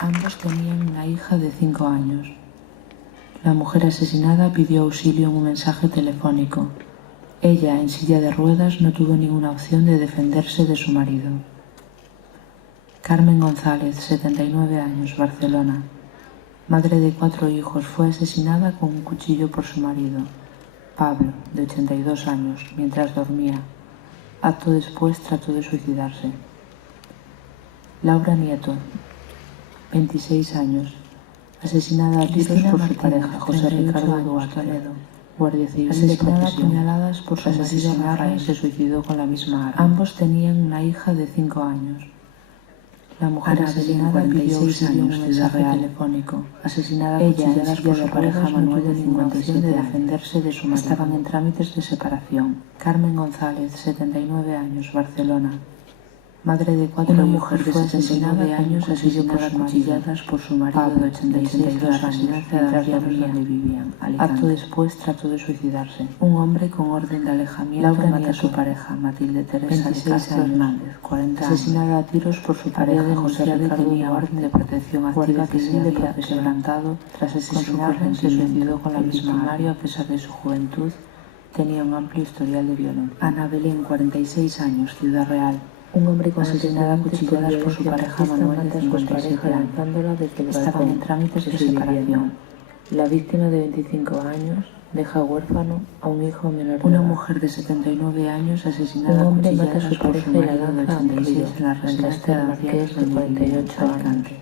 Ambos tenían una hija de 5 años. La mujer asesinada pidió auxilio en un mensaje telefónico. Ella, en silla de ruedas, no tuvo ninguna opción de defenderse de su marido. Carmen González, 79 años, Barcelona. Madre de 4 hijos, fue asesinada con un cuchillo por su marido, Pablo, de 82 años, mientras dormía. Acto después trató de suicidarse. Laura Nieto, 26 años, asesinada a tiros por su pareja, José Ricardo Duarte, guardia civil de protección. Asesinada a puñaladas por su marido Rafael, se suicidó con la misma arma. Ambos tenían una hija de 5 años. La mujer asesinada pidió auxilio en un mensaje telefónico. Asesinada a cuchilladas por su pareja Manuel, de 57 de defenderse de su marido. Estaban en trámites de separación. Carmen González, 79 años, Barcelona. Madre de 4 hijos, fue asesinada de años, asesinada a cuchilladas por su marido de 82 años, mientras dormía donde vivían. Acto después trató de suicidarse. Un hombre con orden de alejamiento Laura mata a su pareja, Matilde Teresa de Castro Hernández, 40 años, asesinada a tiros por su pareja, José Ricardo, tenía orden de protección activa que se había quebrantado tras asesinarla, se suicidó con la misma arma. A pesar de su juventud, tenía un amplio historial de violencia. Ana Belén, 46 años, Ciudad Real. Un hombre con asesinada a cuchilladas por su pareja Manuel, de 57 años. Estaban en trámites de separación. La víctima, de 25 años, deja huérfano a un hijo menor de edad. Una mujer de 79 años asesinada a cuchilladas por su pareja y la lanza a un río en la residencia de ancianos de 48 años.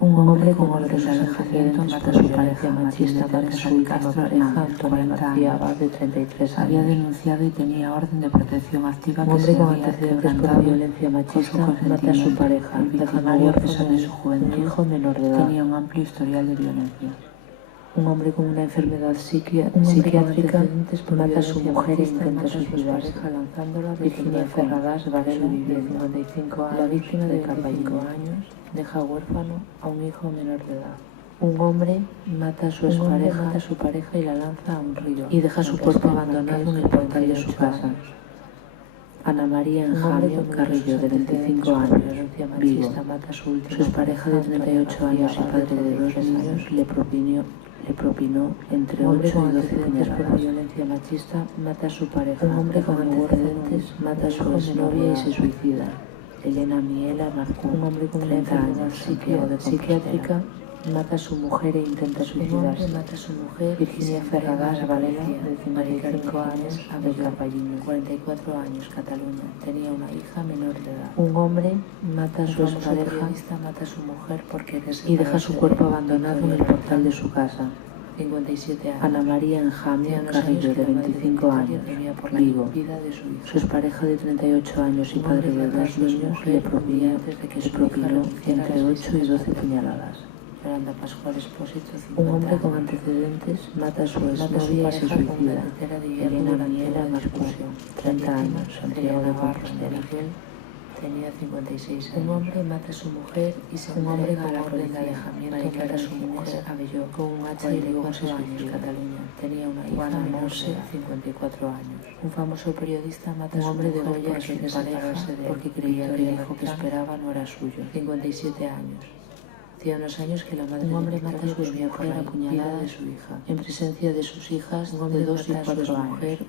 Un hombre con orden de alejamiento mata a su pareja Matilde Teresa de Castro Hernández, 40 años, de 33 años. Había denunciado y tenía orden de protección activa que se había quebrantado. Violencia machista mata a su pareja. El victimario, a pesar de su juventud, hijo menor de edad, tenía un amplio historial de violencia. Un hombre con una enfermedad psiquiátrica mata a su mujer e intenta suicidarse. Virginia Ferradas Varela, de 55 años, la víctima de 45 años, deja huérfano a un hijo menor de edad. Un hombre mata a su pareja y la lanza a un río y deja su cuerpo abandonado en el portal de su casa. Ana María Enjamio Carrillo, de 25 años, Vigo. Su expareja de 38 años y padre de 2 niños le propinó entre 8 y 12 puñaladas. Por violencia machista mata a su pareja. Un hombre con antecedentes mata a su exnovia y se suicida. Elena Miela Marcú, un hombre con una enfermedad psiquiátrica, mata a su mujer e intenta suicidarse. Mata a su mujer. Virginia Ferradas Varela, de 55 años, Abella Pallino, 44 años, Cataluña. Tenía una hija menor de edad. Un hombre mata a su expareja, mata a su mujer y deja su cuerpo abandonado en el portal de su casa. 57 años. Ana María Enjamio Carrillo, de 25 años, Vigo. Su expareja de 38 años y padre de 2 niños le propinó entre 8 y 12 puñaladas. Un hombre con antecedentes mata a su exnovia y se suicida. Elena Miela Marcú, 30 años, Santiago de Compostela. Tenía 56 años. Un hombre mata a su mujer y se entrega a la orden de alejamiento. Mata a su mujer con un hacha y luego se suicida. Cataluña. Tenía una hija menor de 54 años. Un famoso periodista mata a su hombre de Goya a su pareja porque creía que el hijo que esperaba no era suyo. 57 años. Hacía unos años que la madre mata a su mujer apuñalada de su hija. En presencia de sus hijas de 2 y 4 años.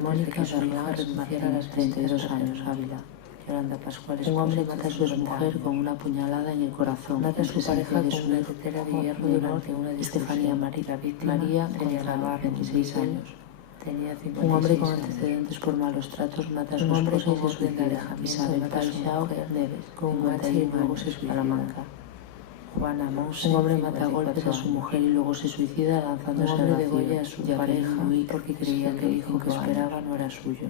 Mónica Berlán renunciara a las 32 años, Ávila. Un hombre mata a su exmujer con una puñalada en el corazón. Mata a su pareja con una tetera de hierro durante una Estefanía María González, 26 años. Un hombre con antecedentes por malos tratos mata a su esposa y se suicida. Isabel Paixao Neves, con un hacha y luego se suicida. Juana Monse, un hombre mata a golpes a su mujer y luego se suicida lanzándose al vacío. A su pareja porque creía que el hijo que esperaba no era suyo.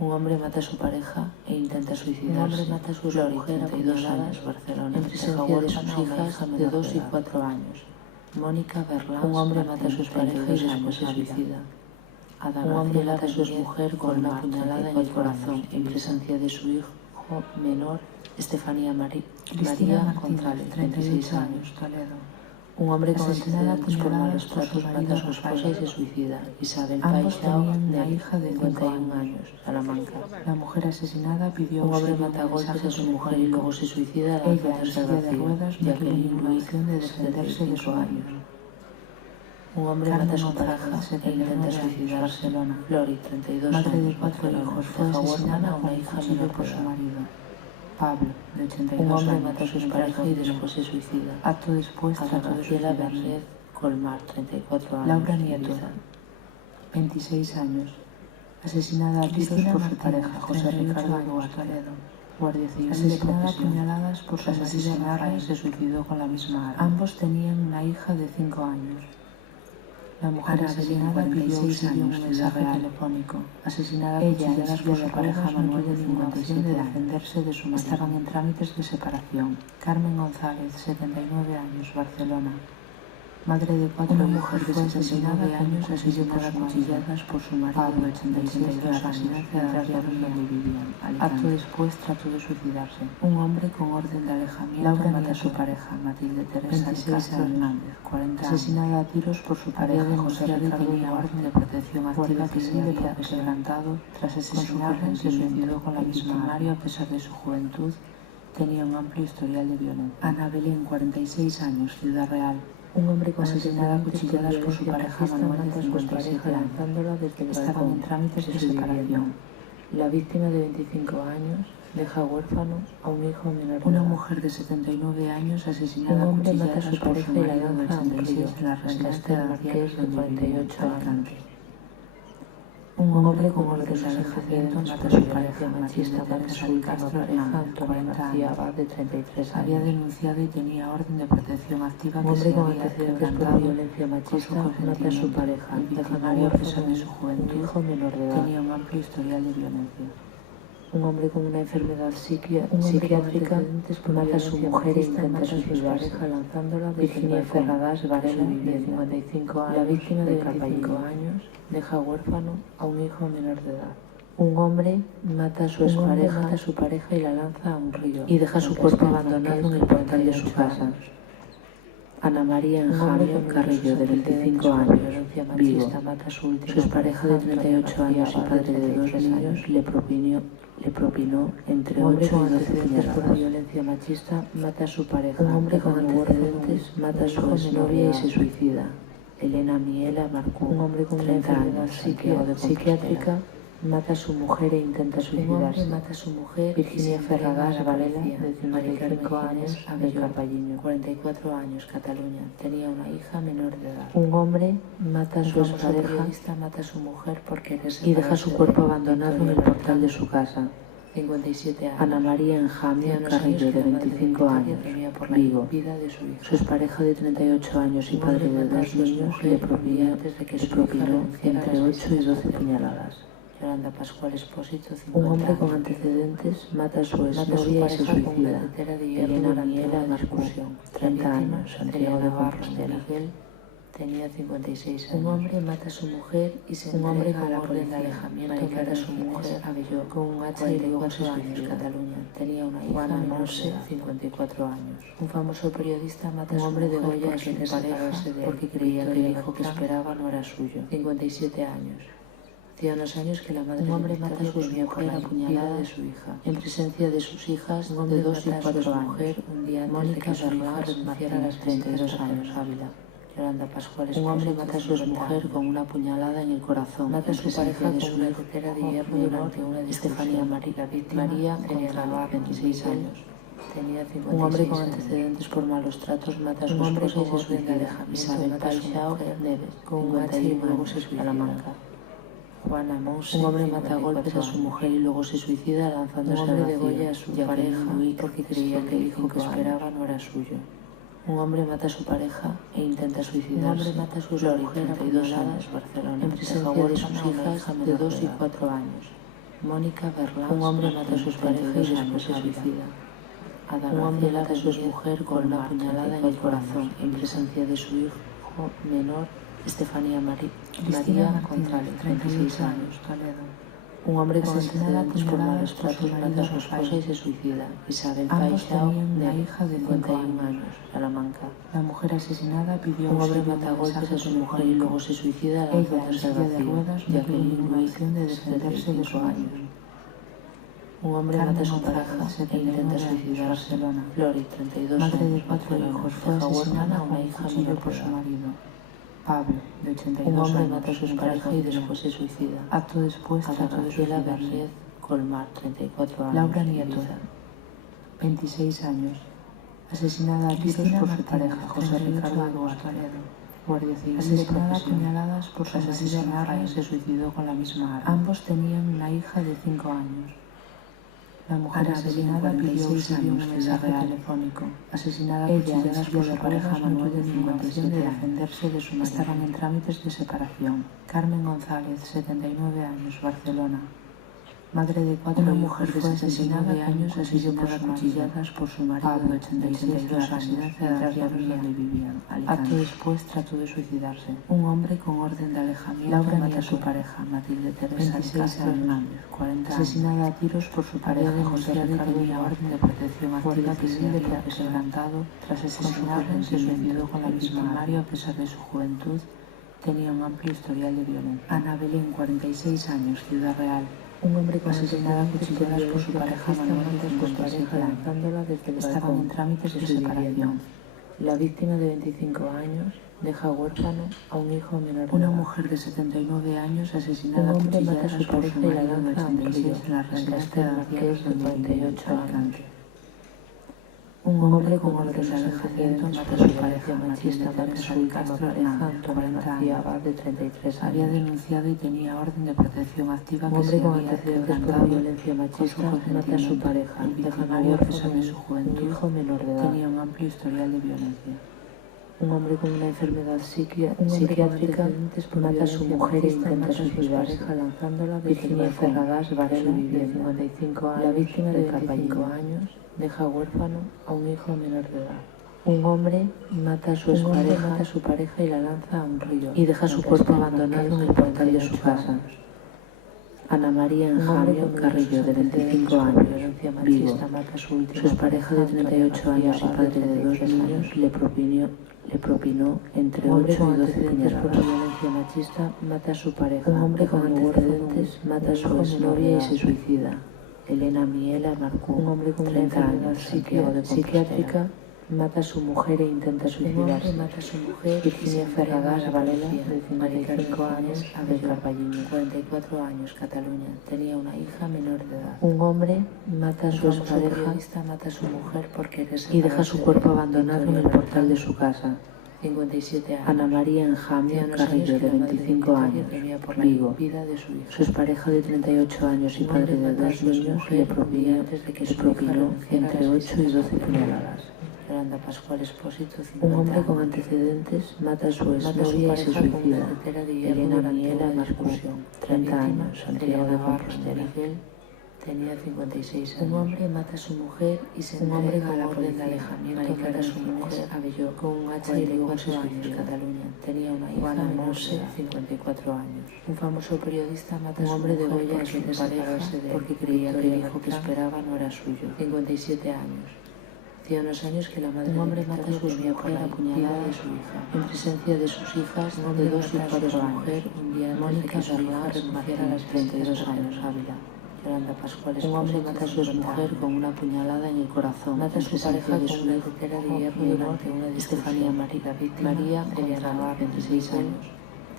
Un hombre mata a su pareja e intenta suicidarse. Un hombre mata a su mujer, 32 años, Barcelona, en presencia de sus hijas de 2 y 4 años. Mónica Berlán. Un hombre mata a su pareja y después se suicida. Un hombre mata a su mujer con una puñalada en el corazón en presencia de su hijo menor, Estefanía María González, 36 años, Toledo. Un hombre con antecedentes por malos tratos mata a su esposa y se suicida. Isabel Paixao, una hija de 51 años, Salamanca. La mujer asesinada pidió un hombre mata a golpes a su mujer y luego se suicida lanzándose al vacío. Jacqueline Luis, de 75 años. Un hombre mata a su pareja e intenta suicidarse. Barcelona. Flori, 32 años, madre de 4 hijos, fue asesinada con un cuchillo por su marido. Pablo, de 82 años. Un hombre mata a su pareja y después se suicida. Acto después trató de suicidarse. Colmar, 34 años. Laura Nieto, 26 años. Asesinada a tiros por su pareja, José Ricardo Toledo. Guardia Civil asesinada a puñaladas por su asesinato y se suicidó con la misma arma. Ambos tenían una hija de 5 años. La mujer asesinada pidió auxilio en un mensaje telefónico. Asesinada a cuchilladas por su pareja Manuel, de 57 de defenderse de su marido. Estaban en trámites de separación. Carmen González, 79 años, Barcelona. Madre de 4 hijos, mujer de 69 años asesinada a cuchilladas por su marido. Pablo, 82 de la residencia de Arroyo donde vivían. Acto después trató de suicidarse. Un hombre con orden de alejamiento Laura mata a su pareja, Matilde Teresa de Castro Hernández, 40 años. Asesinada a tiros por su pareja, José Ricardo, tenía orden de protección activa que se había quebrantado. Tras asesinarle, se suicidó con la misma arma. A pesar de su juventud, tenía un amplio historial de violencia. Ana Belén, 46 años, Ciudad Real. Un hombre con asesinada a cuchilladas por su pareja Manuel, de 57 años. Estaban en trámites de separación. La víctima de 25 años deja huérfano a un hijo menor. Una mujer de 79 años asesinada a cuchilladas por su pareja y la lanza a un río en la residencia de Marqués, de 48 años. Un hombre con orden de alejamiento mata a su pareja machista, mata a su última pareja, Antonio García Abad, de 33 años. Había denunciado y tenía orden de protección activa que se había quebrantado. Violencia machista mata a su pareja, victimario a pesar de su juventud, hijo menor de edad. Tenía un amplio historial de violencia. Un hombre con una enfermedad psiquiátrica mata a su mujer e intenta suicidarse, lanzándola. Virginia Ferradas Varela, de 55 años, la víctima de 25 años, deja huérfano a un hijo menor de edad. Un hombre mata a su pareja y la lanza a un río y deja su cuerpo abandonado en el portal de su casa. Ana María Enjamio Carrillo, de 25 años, Vigo. Su expareja de 38 años y padre de 2 niños le propinó entre 8 y 12 puñaladas. Por violencia machista mata a su pareja. Un hombre con antecedentes mata a su exnovia y se suicida. Elena Miela Marcú, un hombre con una enfermedad psiquiátrica, mata a su mujer e intenta suicidarse. Mata a su mujer. Virginia Ferradas Varela, de 55 años, de Carballiño, 44 años, Cataluña. Tenía una hija menor de edad. Un hombre mata a su expareja, mata a su mujer y deja su cuerpo abandonado en el portal de su casa. 57 años. Ana María Enjamio Carrillo, de 25 años, Vigo. Su expareja de 38 años y padre de 2 niños le propinó entre 8 y 12 puñaladas. Yolanda Pascual Espósito, 50 un hombre con antecedentes mata a su exnovia y se suicida. Elena Miela Marcú, 30 años, Santiago de Compostela. Tenía 56 años. Un hombre mata a su mujer y se entrega a la orden de alejamiento. Mata a su mujer con un hacha y luego se suicida. Cataluña. Tenía una hija menor de 54 años. Un famoso periodista mata a su hombre de Goya a su pareja porque creía que el hijo que esperaba no era suyo. 57 años. Hacía unos años que la madre un hombre mata a su mujer apuñalada de su hija. En presencia de sus hijas de 2 y 4 años. Un día Mónica Berlán renunciara a las 32 años, Ávila. Yolanda Pascual, un hombre mata a su mujer con una puñalada en el corazón. Mata a su pareja con una tetera de hierro durante una de Estefanía María Contralor, 26 años. Un hombre con antecedentes por malos tratos mata a su esposa y se suicida. Isabel Paixao Neves, con un hacha y luego se suicida. Salamanca. Juana Monse, un hombre mata a golpes a su mujer y luego se suicida lanzándose al vacío. Degolla a su pareja porque creía que el hijo que esperaba no era suyo. Un hombre mata a su pareja e intenta suicidarse. Un hombre mata a su mujer, 32 años, Barcelona, en presencia de sus hijas de 2 y 4 años. Mónica Berlán, un hombre mata a sus parejas y después se suicida. Un hombre mata a su mujer con una puñalada en el corazón, en presencia de su hijo menor, Estefanía María González, 36 años, Toledo. Un hombre con antecedentes por malos tratos mata a su esposa y se suicida. Isabel Paixao, de 51 años, Salamanca. La mujer asesinada pidió un hombre mata a golpes a su mujer y luego se suicida lanzándose al vacío. Jacqueline Ruiz, de defenderse de su años. Un hombre mata a su pareja e intenta suicidarse. Flori, 32 años, madre de 4 hijos, fue asesinada con una hija menor por su marido. Pablo, de 82 años, un hombre mata a su pareja y después se suicida. Acto después trató de suicidarse. Colmar, 34 años. Laura Nieto, 26 años, asesinada a tiros por su pareja, José Ricardo Duarte. Guardia Civil, asesinada a puñaladas por su asesinato y se suicidó con la misma arma. Ambos tenían una hija de 5 años. La mujer asesinada pidió auxilio en un mensaje telefónico. Asesinada a cuchilladas por su pareja Manuel, de 57 de defenderse de su marido. Estaban en trámites de separación. Carmen González, 79 años, Barcelona. Madre de 4 hijos, mujer fue asesinada de años asesinada a cuchilladas por su marido. Pablo, 86, de la residencia de Arriados donde vivían. Acto después trató de suicidarse. Un hombre con orden de alejamiento Laura mata a su pareja, Matilde Teresa Castro Hernández, 40 años. Asesinada a tiros por su pareja, José Ricardo, tenía orden de protección activa que se había quebrantado. Tras asesinarle, se suicidó con la misma arma. A pesar de su juventud, tenía un amplio historial de violencia. Ana Belén, 46 años, Ciudad Real. Un hombre con asesinada a cuchilladas por su pareja Manuel, de 57 lanzándola desde el balcón. Estaban en trámites de separación. La víctima de 25 años deja huérfano a un hijo menor de edad. Una mujer de 79 años asesinada a cuchilladas a su pareja y la lanza a un río en la residencia de Marqués, de 48 años. Un hombre con orden de alejamiento mata a su pareja machista, mata a su última pareja, Antonio García Abad, de 33 años. Había denunciado y tenía orden de protección activa que se había quebrantado. Violencia machista mata a su pareja, victimario a pesar de su juventud, hijo menor de edad. Tenía un amplio historial de violencia. Un hombre con una enfermedad psiquiátrica mata a su mujer e intenta suicidarse, lanzándola Virginia Ferradas Varela, de 55 años, la víctima de 25 años, deja huérfano a un hijo menor de edad. Un hombre mata a su pareja y la lanza a un río y deja su cuerpo abandonado en el portal de su casa. Ana María Enjamio Carrillo, de 25 años, Vigo. Su expareja de 38 años y padre de 2 niños le propinó entre 8 y 12 puñaladas. Por violencia machista mata a su pareja. Un hombre con antecedentes mata a su exnovia y se suicida. Elena Miela Marcú, un hombre con 30 años, psiquiátrica, mata a su mujer e intenta suicidarse. Mata a su mujer. Virginia Ferradas Varela, de 55 años, Abel Carballiño, 44 años, Cataluña. Tenía una hija menor de edad. Un hombre mata a su expareja, mata a su mujer y deja su cuerpo abandonado en el portal de su casa. 57 años. Ana María Enjamio Carrillo, de 25 años, Vigo. Su expareja de 38 años y padre de 2 niños le propinó entre 8 y 12 puñaladas. Yolanda Pascual Espósito, un hombre con antecedentes mata a su exnovia y se suicida. Elena Miela Marcú, 30 años, Santiago de Compostela. Tenía 56 años. Un hombre mata a su mujer y se entrega a la orden de alejamiento para su mujer Abelló con un hacha y luego se suicida. Cataluña. Tenía una hija menor de 54 años. Un famoso periodista mata a su hombre de Goya a su pareja porque creía que el hijo que esperaba no era suyo. 57 años. Hacía unos años que la madre un hombre mata a su mujer apuñalada de su hija. En presencia de sus hijas de 2 y 4 años. Un día Mónica Berlán renunciara a las 32 años, Ávila. Yolanda Pascual, un hombre mata a su mujer con una puñalada en el corazón. Mata a su pareja con una tetera de hierro durante una de Estefanía María Eliana, 26 años.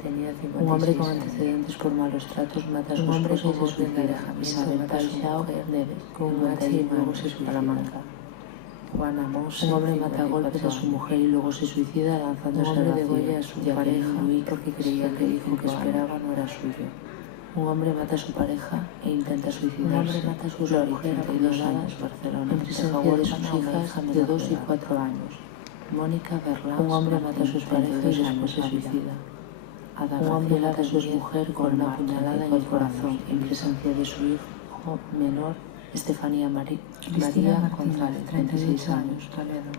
Tenía 56 un hombre con antecedentes por malos tratos mata a su esposa y se suicida. Isabel Paixao Neves, con un hacha y luego se suicida. Salamanca. Juana Monse, un hombre mata a golpes a su mujer y luego se suicida lanzándose al vacío a su pareja porque creía que el hijo que esperaba no era suyo. Un hombre mata a su pareja e intenta suicidarse. Un hombre mata a su mujer, 32 años, Barcelona, en presencia de sus hijas de 2 y 4 años. Mónica Berlán, un hombre mata a su pareja y después se suicida. Un hombre mata a su mujer con una puñalada en el corazón, en presencia de su hijo menor, Estefanía María González, 36 años, Toledo.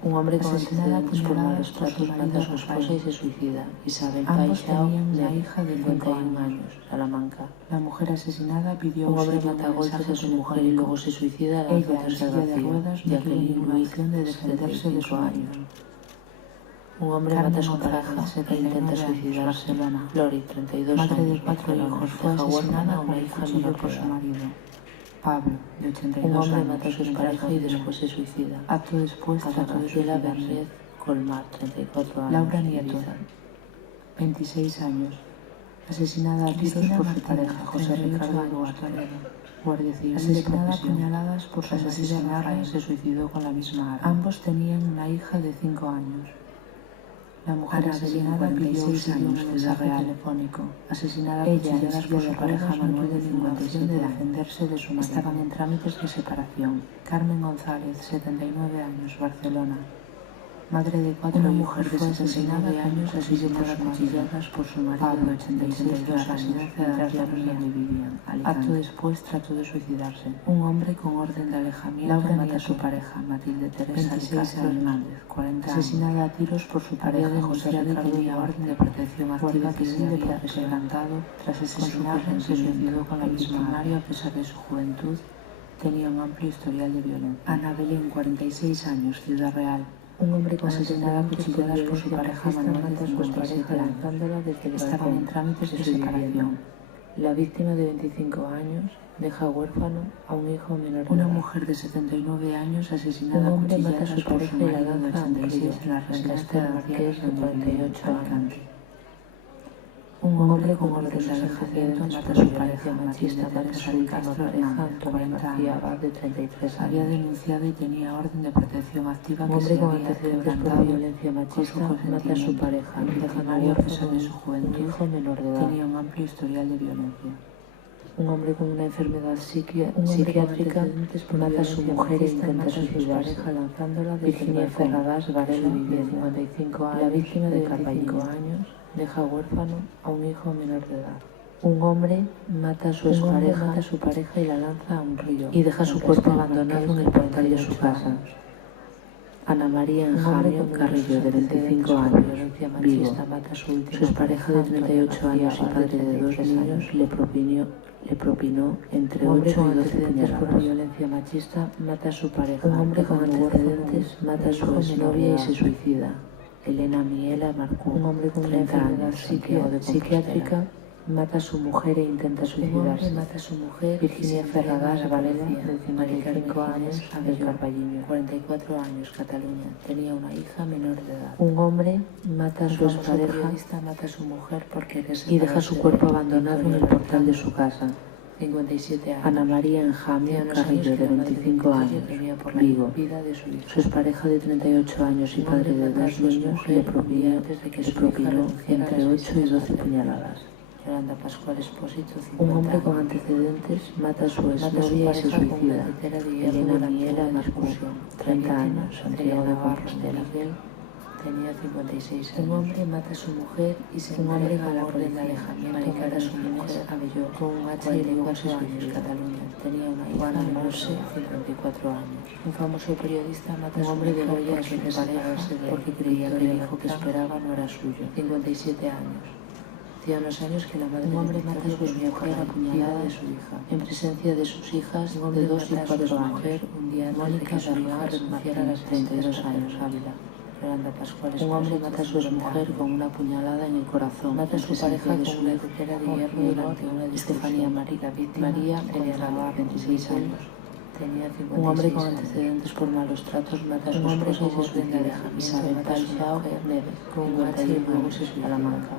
Un hombre con antecedentes por malos tratos mata a su esposa y se suicida. Isabel Paixao, una hija de 51 años, Salamanca. La mujer asesinada pidió un hombre mata a golpes a su mujer y luego se suicida lanzándose al vacío. Jacqueline Luis, de defenderse de su años. Un hombre mata a su pareja e intenta suicidarse. Lori, 32 años, madre de 4 hijos, fue asesinada a una hija menor por su marido. Pablo, de 82 años, un hombre mata a su pareja y después se suicida. Acto después trató de suicidarse. Colmar, 34 años. Laura Nieto, 26 años, asesinada a tiros por su pareja, José Ricardo Duarte. Guardia civil asesinada a puñaladas por su marido, se suicidó con la misma arma. Ambos tenían una hija de 5 años. La mujer asesinada pidió 6 años de mensaje telefónico. Asesinada a cuchilladas por su pareja Manuel de 57 de defenderse de su marido. Estaban en trámites de separación. Carmen González, 79 años, Barcelona. Madre de 4 hijos, mujer fue asesinada de años asesinada a cuchilladas por su marido. Pablo, 86, de la residencia de ancianos donde vivían. Acto después trató de suicidarse. Un hombre con orden de alejamiento Laura mata a su pareja, Matilde Teresa Castro Hernández, 40 años. Asesinada a tiros por su pareja, José Ricardo, tenía orden de protección activa que se había presentado. Tras asesinarla, se suicidó con la misma arma a pesar de su juventud. Tenía un amplio historial de violencia. Ana Belén, 46 años, Ciudad Real. Un hombre con asesinada a cuchilladas por su pareja Manuel de 57 lanzándola desde el balcón. Estaban en trámites de separación. La víctima de 25 años deja huérfano a un hijo menor de edad. Una mujer de 79 años asesinada a cuchilladas por su pareja y la lanza a un río en la residencia de Marqués de 48 años. Un hombre con orden de alejamiento mata a su pareja machista Teresa Castro Hernández, 40 años, de 33 años. Había denunciado y tenía orden de protección activa que se había antecedentes por violencia machista mata a su pareja, dejando a pesar de su juventud, hijo menor de edad. Tenía un amplio historial de violencia. Un hombre con una enfermedad psiquiátrica mata a su mujer e intenta suicidarse. Virginia Ferradas Varela, de 55 años, la víctima de 25 años, deja huérfano a un hijo menor de edad. Un hombre mata a su pareja y la lanza a un río y deja su cuerpo abandonado en el portal de su casa. Ana María Enjamio Carrillo, de 25 años, Vigo. Su expareja de 38 años y padre de 2 niños le propinó entre 8 y 12 puñaladas. Por violencia machista mata a su pareja. Un hombre con antecedentes mata a su exnovia y se suicida. Elena Miela Marcú, un hombre con una enfermedad psiquiátrica, mata a su mujer e intenta suicidarse. Mata a su mujer. Virginia Ferradas Valencia, de 55 años, del Carballiño, 44 años, Cataluña. Tenía una hija menor de edad. Un hombre mata a su expareja mata a su mujer y deja su cuerpo abandonado en el portal de su casa. 57 años. Ana María Enjamia Carrillo, de 25 años, Vigo. Su expareja de 38 años y padre de 2 niños le propinó entre 8 y 12 puñaladas. Yolanda Pascual Espósito, un hombre con antecedentes mata a su exnovia y se suicida. Elena Miela Marcú, 30 años, Santiago de Compostela. Tenía 56 años. Un hombre mata a su mujer y se entrega a la orden de alejamiento para a su mujer con un hacha y luego se suicida en Cataluña. Tenía una hija menor de 54 años. Un famoso periodista mata a su hombre de Goya a su pareja porque creía que el hijo que esperaba no era suyo. 57 años. Hacía unos años que la madre mata a su mujer apuñalada de su hija. En presencia de sus hijas de 2 y 4 años. Un día Mónica Berlán renunciara a las 32 años, Ávila. Yolanda Pascual, un hombre mata a su mujer con una puñalada en el corazón. Mata a su pareja de su hijera de hierro durante una de Estefanía María González, 26 años. Un hombre con antecedentes por malos tratos mata a su esposa y se suicida. Isabel Paixao Neves, con un hacha y luego se suicida. Salamanca.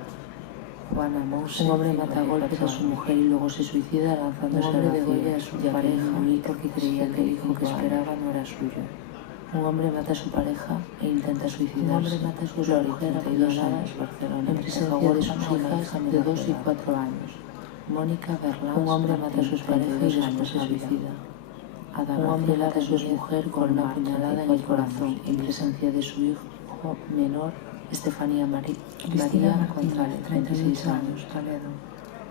Juana Mousse, un hombre mata a golpes a su mujer y luego se suicida lanzándose al vacío a su pareja porque creía que el hijo que esperaba no era suyo. Un hombre mata a su pareja e intenta suicidarse. Un hombre mata a su mujer apuñalada en presencia de sus hijas de 2 y 4 años. Mónica Berlán, un hombre mata a su pareja y después se suicida. Un hombre mata a su mujer con una puñalada en el corazón en presencia de su hijo menor, Estefanía María González, 36 años, Toledo.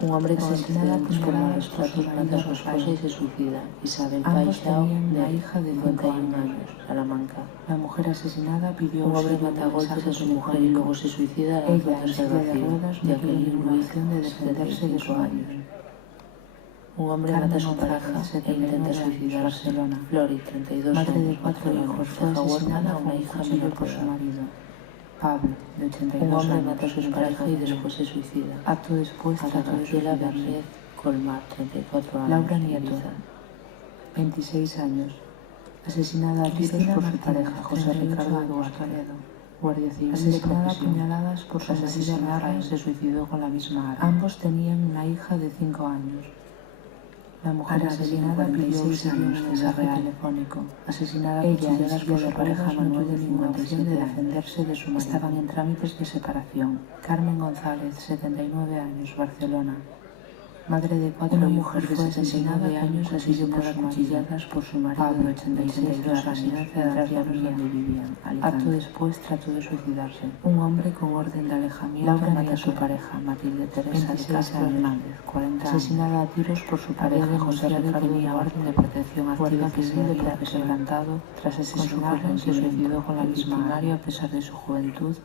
Un hombre con antecedentes por malos tratos mata a su esposa y se suicida. Isabel Paixao, de hija de 51 años, Salamanca. La mujer asesinada pidió un hombre mata a golpes a su mujer y luego se suicida lanzándose al vacío. Jacqueline Ruiz, de defenderse de su años. Un hombre mata a su pareja e intenta suicidarse. Flori, 32 años, madre de 4 hijos, fue asesinada a una hija menor por su marido. Pablo, de 82 años. Un hombre mata a su pareja y después se suicida. Acto después trató de suicidarse. Colmar, 34 años. Laura Nieto, 26 años. Asesinada a tiros por su pareja, José Ricardo Toledo. Guardia Civil asesinada a puñaladas por su asesinato, se suicidó con la misma arma. Ambos tenían una hija de 5 años. La mujer asesinada pidió auxilio en mensaje telefónico. Asesinada a cuchilladas por su pareja, no tuvo ninguna opción de defenderse de su marido. Estaban en trámites de separación. Carmen González, 79 años, Barcelona. Madre de 4 hijos, fue asesinada de años asesinadas por cuchilladas por su marido. Pablo, 86, de la residencia de ancianos donde vivían. Acto después trató de suicidarse. Un hombre con orden de alejamiento mata a su pareja, Matilde Teresa de Castro Hernández, 40 años. Asesinada a tiros por su pareja, José Ricardo, tenía orden de protección activa que se había quebrantado. Tras asesinarlo, se suicidó con la misma arma. A pesar de su juventud,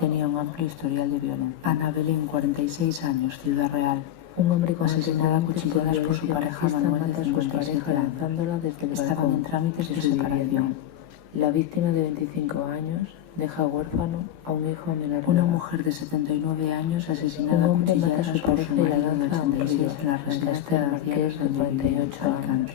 tenía un amplio historial de violencia. Ana Belén, 46 años, Ciudad Real. Un hombre con asesinada a cuchilladas por su pareja Manuel, de 57 años. Estaban en trámites de separación. La víctima, de 25 años, deja huérfano a un hijo menor. Una mujer de 79 años asesinada a cuchilladas por su pareja y la lanza a un río en la residencia de ancianos de 48 años.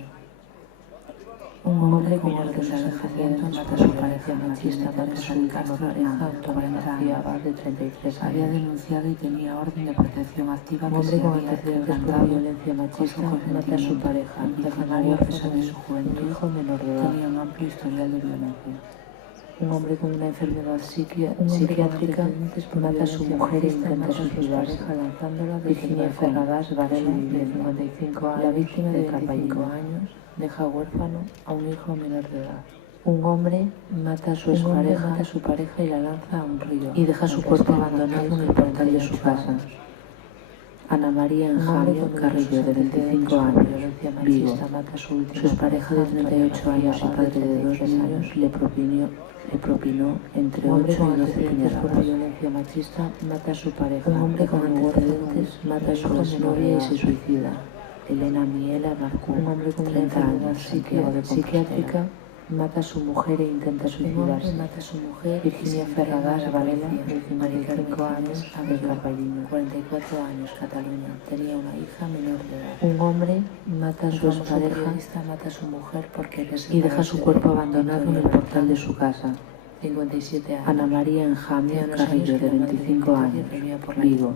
Un hombre con orden de alejamiento mata a su pareja machista, Teresa de Castro Hernández, 40 años, de 33 años. Había denunciado y tenía orden de protección activa que se había quebrantado. Violencia machista mata a su pareja, viginario a pesar de su juventud, hijo menor de edad. Tenía un amplio historial de violencia. Un hombre con una enfermedad psiquiátrica mata a su mujer e intenta suicidarse. Virginia Ferradas Varela, de 55 años, la víctima de 25 años, deja huérfano a un hijo menor de edad. Un hombre mata a su pareja y la lanza a un río y deja su cuerpo abandonado en el portal de su casa. Ana María Enjamio Carrillo, de 25 años, Vigo. Su expareja de 38 años y padre de 2 niños le propinó entre 8 y 12 puñaladas. Por violencia machista mata a su pareja. Un hombre con antecedentes mata a su exnovia y se suicida. Elena Miela Marcú, un hombre con 30 años, psiquiátrica, mata a su mujer e intenta suicidarse. Mata a su mujer. Virginia Ferradas Varela, de 55 años, de Carballiño, 44 años, Cataluña. Tenía una hija menor de edad. Un hombre mata a su expareja mata a su mujer y deja su cuerpo abandonado en el portal de su casa. 57 años. Ana María Enjamio Carrillo, de 25 años, Vigo.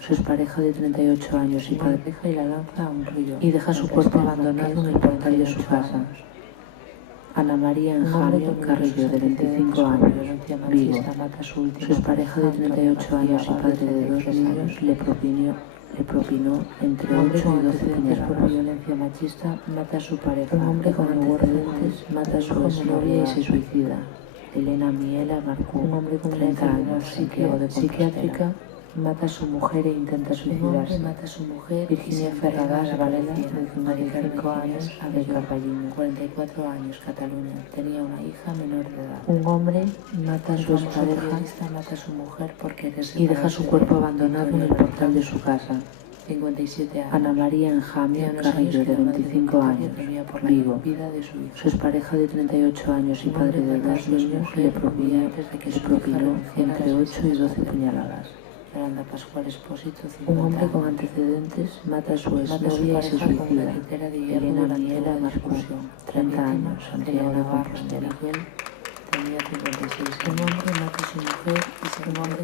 Su expareja de 38 años y padre y la lanza a un río y deja su cuerpo abandonado en el portal de su casa. Ana María Enjamio Carrillo, de 25 años, Vigo. Su expareja de 38 años y padre de 2 niños le propinó entre 8 y 12 puñaladas. Por violencia machista mata a su pareja. Un hombre con antecedentes mata a su exnovia y se suicida. Elena Miela Marcú, un hombre con 30 años, psiquiátrica, mata a su mujer e intenta suicidarse. Mata a su mujer. Virginia Ferradas Varela, de 55 años, de Carballiño, 44 años, Cataluña. Tenía una hija menor de edad. Un hombre mata a su expareja mata a su mujer y deja su cuerpo abandonado en el portal de su casa. 57 años. Ana María Enjamio Carrillo, de 25 años, Vigo. Su expareja de 38 años y padre de 2 niños le propinó entre 8 y 12 puñaladas. Un hombre con antecedentes mata a su exnovia y se suicida. Elena Miela Marcú, 30 años, Santiago de Compostela. Tenía 56 años. Un hombre mata a su mujer y se muere.